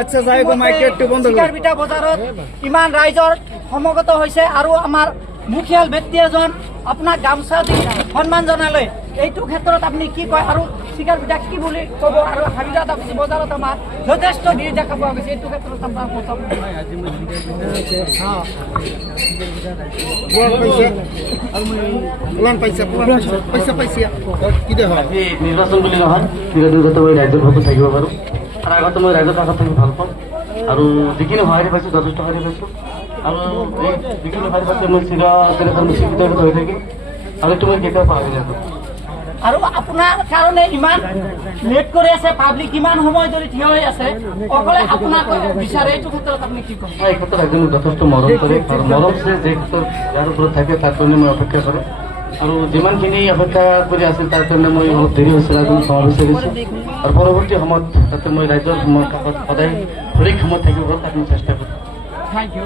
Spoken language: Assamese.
আচ্ছা যাই গো মাইকেটটো বন্ধ কৰ চিকাৰবিটা বজাৰত ইমান ৰাইজৰ সমগত হৈছে আৰু আমাৰ মুখিয়াল ব্যক্তি এজন আপোনাক গামোচা দি সন্মান জনালে এইটো ক্ষেত্ৰত আপুনি কি কয় আৰু চিকাৰবিটা কি বুলি ক'ব আৰু হাবিজাত আপুনি বজাৰত আমাৰ যথেষ্ট ভিৰ দেখা পোৱা গৈছে এইটো ক্ষেত্ৰত আপোনাৰ মতামত নিৰ্বাচন বুলি নহয় চিৰদিনগত মই ৰাইজৰ ভাষা থাকিব পাৰোঁ আৰু আগতে মই ৰাইজৰ ভাষা থাকি ভাল পাওঁ আৰু যিখিনি সঁহাৰি পাইছোঁ যথেষ্ট সঁহাৰি পাইছোঁ আৰু এই যিখিনি সঁহাৰি পাইছোঁ মই চিৰদিন চিন্তিত হৈ থাকিম আৰু এইটো মই কেতিয়াও পাহৰি নাযাওঁ আৰু আপোনাৰ কাৰণে ইমান লেট কৰি আছে পাব্লিক ইমান সময় ধৰি থিয় হৈ আছে অকলে আপোনাক বিচাৰে এইটো ক্ষেত্ৰত আপুনি কি ক'ব এই ক্ষেত্ৰত ৰাইজে মোক যথেষ্ট মৰম কৰে আৰু মৰম যে ক্ষেত্ৰত যাৰ ওপৰত থাকে তাৰ কাৰণে মই অপেক্ষা কৰোঁ আৰু যিমানখিনি অপেক্ষা কৰি আছিল তাৰ কাৰণে মই অলপ দেৰি হৈছিল আৰু ক্ষমা বিচাৰিছোঁ আৰু পৰৱৰ্তী সময়ত যাতে মই ৰাইজৰ কাষত সদায় সঠিক সময়ত থাকিব পাৰোঁ তাক মই চেষ্টা কৰিম থেংক ইউ